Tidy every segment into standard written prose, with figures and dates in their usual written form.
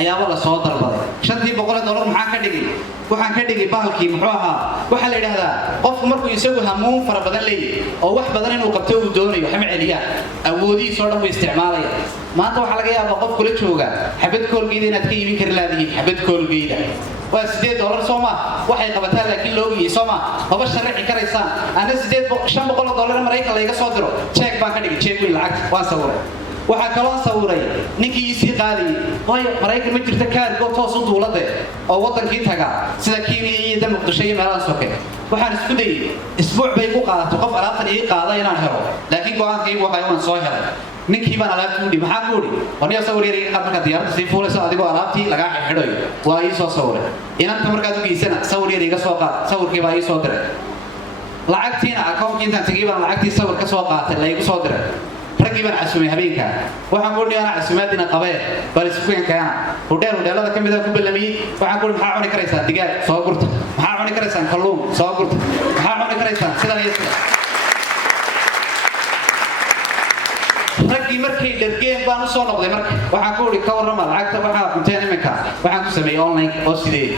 ayaaba la soo dalbaday $500 maxaa ka dhigay waxaan ka dhigay bahalkii muxuu ahaa waxa la yiraahdaa qofku markuu isagu hamuun fara badan leeyahay oo wax badan inuu qabto uu doonayo xama celiya awoodiisa oo dhan uu isticmaalaya maanta waxa laga yaabaa qof kula jooga xabad koolgeeda inaad ka iibin kari laadiin xabad koolgeeda waa $8 Soma waxay qabataa laakiin loogi Soma haba sharci karaysaan ana $500 Mareykan laga soo diro check baan ka dhigay check weyn lacag waan sawiray waxa kaloo sawiray ninkii isi qaaday way Mareykan ma jirta kaargo toos u duulada oo wadankii taga sida Kenya iyo dal Muqdisho iyo meelaha soo kale waxaan isku dayay isbuuc bay ku qaadato qof alaabtan ii qaaday inaan helo laakiin go'aankaygu waxa uu soo helay ninkii baan alaabta u dhib maxaa ku dhig waniyo sawir yar qaad marka diyaaradda si fuulayso adigoo alaabtii laga xidhayo waa ii soo sawiray inanta markaad u geysana sawir yar iga soo qaad sawirkii baa ii soo diray lacagtiina account intaan tagay baan lacagtii sawir ka soo qaatay la igu soo diray ragii baan casuumay habeenka waxaan ku dhigana casuumaadina qabee bal isku keenkayna hoteelada kamid ah ku ballamiyay waxaan ku maxaa cuni karaysaa digaag soo gurta maxaa cuni karaysaa kalluun soo gurta maxaa cuni karaysaa sida yeesay ragii markay dhargeen baan u soo noqday marka waxaan ku dhig ka warrama lacagta waxa cunteen iminka waxaan ku sameeyay online oo sidee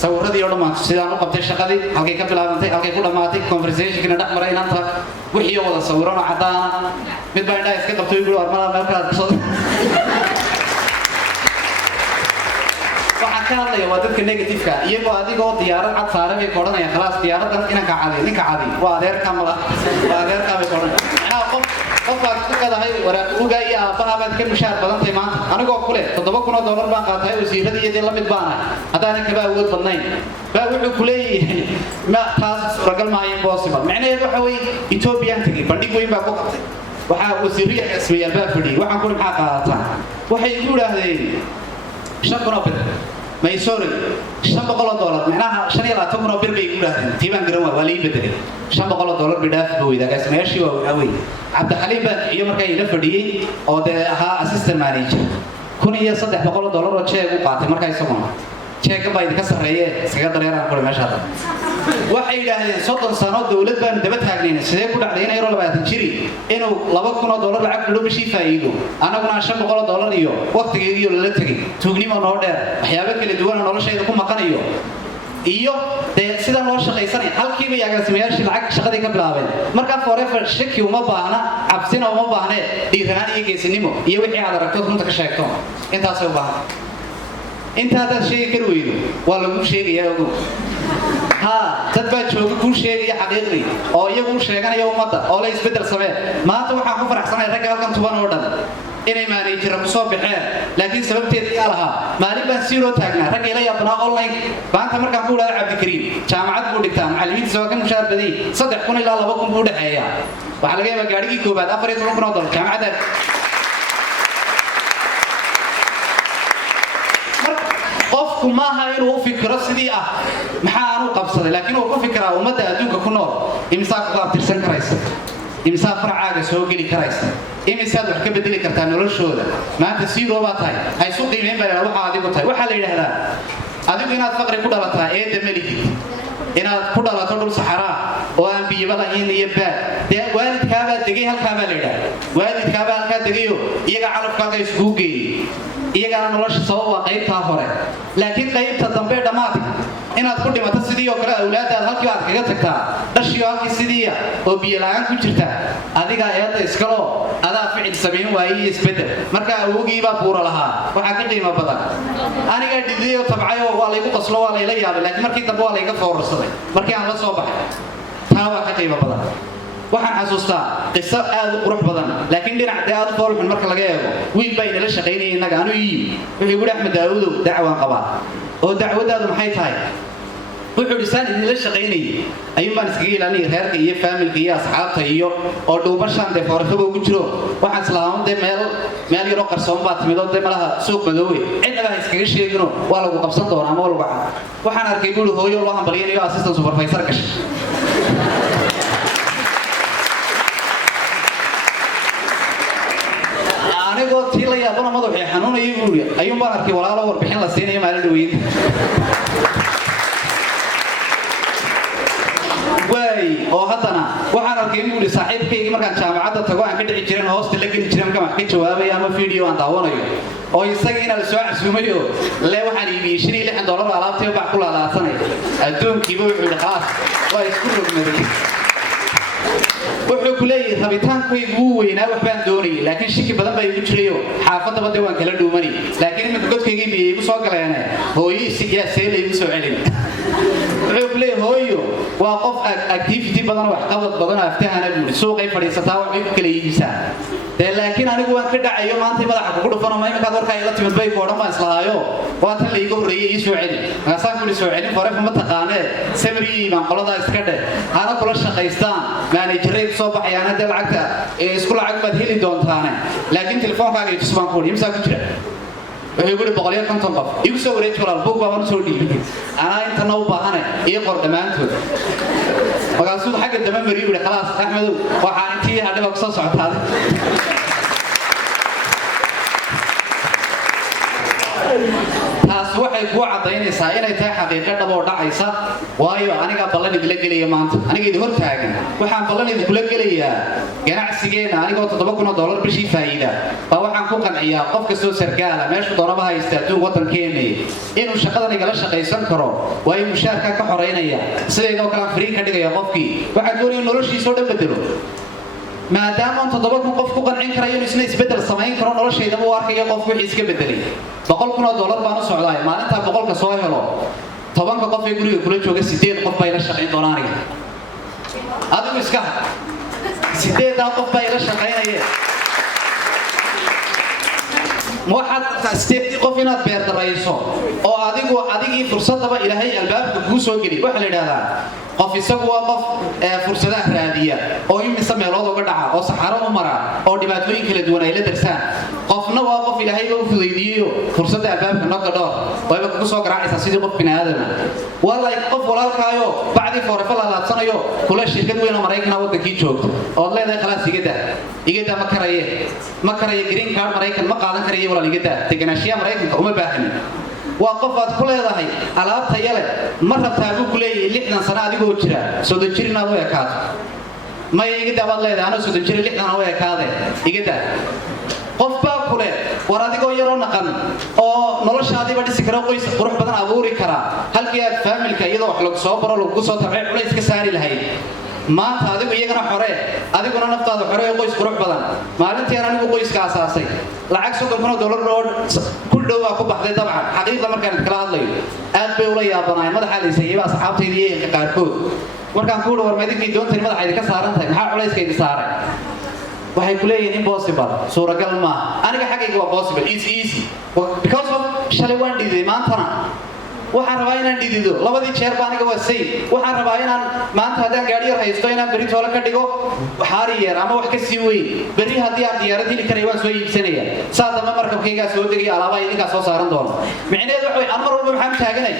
sawirradii oo dhammaan sidaan u qabtay shaqadii halkay ka bilaabantay halkay ku dhamaatay conversation-kana dhex maray inanta wixii wada sawirro cadaan mid baa indhaha iska qabtay ugu warmada meel kala soo waxaan ka hadlaya waa dadka negative-ka iyagoo adigoo diyaarad cad saaran bay koodhanaya khalaas diyaaradan inanka cadi ninka cadi waa adeerka mala waa adeerka bay koodhanaya qofkaad ku gadahay waraaquga iyo aabaha baad ka mushaar badantay maanta anigoo kule $7,000 baan qaatay wasiiradii iyo la mid baan hadaan ka awood badnayn baa wuxuu ku leeyahay ma taas ragal ma impossible macnaheedu waxa way Ethiopian tagi bandhig weyn baa ku qabtay waxa wasiiriya ismiyay baa fadhi waxaan ku maxaa qaadataa waxay igu yiraahdeen $500 ما يسوري $500 معناها $25 bir bay igu yiraahdeen tiibaan garan waa la iibadalay $500 bidaaf buu idaga sameeyay waa away Abdi Xaliim baa iyo markay ila fadhiyay oo ahaa assistant manager $1,300 oo check u qaatay markay Soomaaliya check baa idinka sareeyay iskaga dareeraan kule meesha waxay yiraahdeen 30 sano dawlad baan daba taagnaynay sidee ku dhacday in euro 20 jiri inuu $2,000 lacag dhulub bishii faa'iido anaguna $500 iyo waqtigeedii la tagay tuugnimo noo dheer waxyaabo kala duwan oo noloshayda ku maqanayo iyo sida loo shaqaysanay halkiiba iyaga sameeyay lacag shaqadii ka bilaabeen marka forever shaki uma baahna cabsina uma baahna dhiiranaan iyo geesinimo iyo wixii aad aragto runta ka sheegto intaas oo baahan inta aad sheegi kar weydo waa lagu sheegayaa ugu dad baa jooga ku sheegaya xaqiiqdii oo iyagu sheeganaya ummadda oo la isbedel sameey maanta waxaan ku faraxsanahay rag halkan tuban oo dhan inay manager ku soo baxeen laakiin sababteedii alaha maalin baan si loo taagnaa rag ila yaabna online baanta markaan ku wada Cabdi Kariim jaamacad buu dhigtaa macallimiinta soo kan mushaar badii 3,000 ilaa 2,000 buu dhaxeeya waxa laga yaabaa gaarigii koobaad $14,000 jaamacada qofku ma aha inuu fikiro sidii maxaa aanu qabsaday laakiin uu ku fikiraa ummadda adduunka ku nool imsaaq ka tirsan karaysa imsaaq farcaaga soo gali karaysa imsaaq wax ka bedeli kartaa noloshooda maanta si rooba tahay ay soo qiimeyn baa waxa adigu tahay waxa la yiraahdaa adigu inaad faqri ku dhalataa eeda maliki inaad ku dhalato dhul saxara oo aan biyo lahayn iyo baad waalidkaaga degay halka baa la yiraahdaa waalidkaaga halka degayo iyaga calafkaaga isku geeyay iyaga nolosha soo waa qaybta hore laakiin qaybta dambe dhamaatay inaad ku dhimato sidii oo kale awlaadaad halkii aad kaga tagtaa dhashiyo halkii sidii oo biyo la'aan ku jirta adiga ayada iskalo adaa ficil sameyn waayay isbedel marka awogii baa buura lahaa waxa ka qiimo badan aniga dhidiyo tabcayo waa la igu qoslo waa la ila yaabay laakiin markii dambe waa la iga foorsaday markii aan la soo baxay taa waa ka qiimo badan waxaan xasuustaa qiso aad u qurux badan laakiin dhinac aad u foolxun marka laga eego wiil baa inala shaqeynayay inaga anu wixii ugu Axmed Daawud dacwaan qabaa oo dacwadaadu maxay tahay wuxuu dhisaan inala shaqeynayay ayuu baan iskaga ilaalinay reerka iyo familka iyo asxaabta iyo oo dhuubashan de foorxogo ugu jiro waxaan islaamada meel yaro qarsoon baa timid oo de malaha suuq madoowe cidaba iskaga sheegino waa lagu qabsan doonaa ama lagu waxaan arkay buu hooyo loo hambaliyay assistant supervisor ka anigoo tii la yaabana madaxii xanuunayay buu ayuu baan arkay walaalo warbixin la siinayo maalin dhaweyd way oo hadana waxaan arkay buu saaxiibkayga markaan jaamacadda tago aan ka dhici jirin hoosta la geli jirin markaan ka jawaabay ama video aan daawanayo oo isagina la soo casuumayo le waxaan iibiyay $6 alaabtii baa ku laalaasanay adduunkiiba wuxuu khalaas waa isku rogmaday wuxuu ku leeyahay rabitaankaygu weynaa wax baan doonayay laakiin shaki badan baa igu jirayo xaafadda badda waan kala dhuumanay laakiin imika godkayga biyay igu soo galeen hooyisi yaa seelay igu soo celin wuxuu ku leeyahay hooyo waa qof activity badan wax qabad badan aftahana buuri suuqay fadhiisataa wax ay ku kala iibsaa laakiin anigu waan ka dhacayo maanta madaxa ku dhufano ma imika warka ay la timid bay koodhan baan islaayo waa tan la igu horeeyay ii soo celin markaasaan ku soo celin fare ma taqaanee samri baan qolada iska dhe ana kula shaqaystaan manageray soo baxayaan hadda lacagta isku lacag baad heli doontaane laakiin telefoonkaaga iyo tusbaan ku imsa ku jira wuxuu guri 150 qof igu soo wareej walaal buug baan soo dhiibay ana inta noo baahanay iyo qor dhamaantood magaasuud xagga dama mari wada khalaas axmedow waxa intii hadaba ku soo socotaa taas waxay ku cadaynaysaa inay tahay xaqiiqo dhab oo dhacaysa waayo aniga ballan idin la gelaya maanta aniga idin hor taagan waxaan ballan idin kula gelayaa ganacsigeena anigoo $7,000 bishii faa'iida baa waxaan ku qanciyaa qof kastoo sargaala meesha doonaba haysta adduun wadankeena inuu shaqadan igala shaqaysan karo waayo mushaarka ka xoreynaya sidoo kale free ka dhigaya qofkii waxaan doonayaa noloshiisa oo dhan bedelo maadaama aan 7,000 qof ku qancin karayo inuu isna isbedel samayn karo noloshayda uu arkayo qof wixii iska bedelay $100,000 baan u socdaa maalinta 100 ka soo helo 10 qof ee guriga kula jooga 8 qof bay la shaqayn doonaan aniga adigu iska 8 qof bay la shaqaynayeen waxaad taastii qof inaad beer darayso oo adigii fursadaba ilaahay albaabka ku soo geli waxa la yiraahdaa qof isagu waa qof fursadaha raadiya oo imisa meelood uga dhaca oo saxaro u mara oo dhibaatooyin kala duwan ay la darsaan qofna waa qof ilaahay uu fudeeyo fursada albaabka noqdo dhor wayba ku soo garaacaysa sidii qof binaadana wallahi qof walaalkaayo bacdi foorfa la laadsanayo kula shirkad weyn oo Mareykan wadankii joogto oo leedahay khalaas igada ma karaye green card Mareykan ma qaadan karayo walaal igada teganaashiya Mareykanka uma baahnin waa qof aad ku leedahay alaabta yale ma rabtaa buu ku leeyahay 60 sano adigoo jira soo dajirina oo yakaato ma igada baad leedahay ana soo dajir 60 oo yakaade igada qof baa ku leed war adigoo yar oo naqan oo noloshaadiiba dhisi karo qoys qurux badan abuuri kara halkii aad familka iyadoo wax lagu soo baro lagu soo tabay culays ka saari lahayd maanta adigu iyagana xoree adiguna naftaada xoree qoys qurux badan maalintii aan anigu qoyska asaasay lacag $1,000 oo ku dhow ku baxday dabcan xaqiiqda markaan kala hadlayo aad bay ula yaabanaay madaxa liisayba asxaabteedii ee qaarkood markaan ku war madikii doontay madaxayda ka saaran tahay maxaa culayskayga saaray waxay ku leeyihiin impossible suuragal ma aniga xaqayga waa possible easy because of shalay waan dhiday maantana waxaan rabaa inaan dhidido labadii jeer baan aniga wasay waxaan rabaa inaan maanta hadaan gaari yar haysto inaan bari toole ka dhigo xaari yar ama wax ka sii weyn bari hadii aan diyaarad heli karay waan soo iibsanaya saadama markabkayga soo degay alaabaa idinka soo saaran doona micneedu waxa ay amar walba maxaan taaganay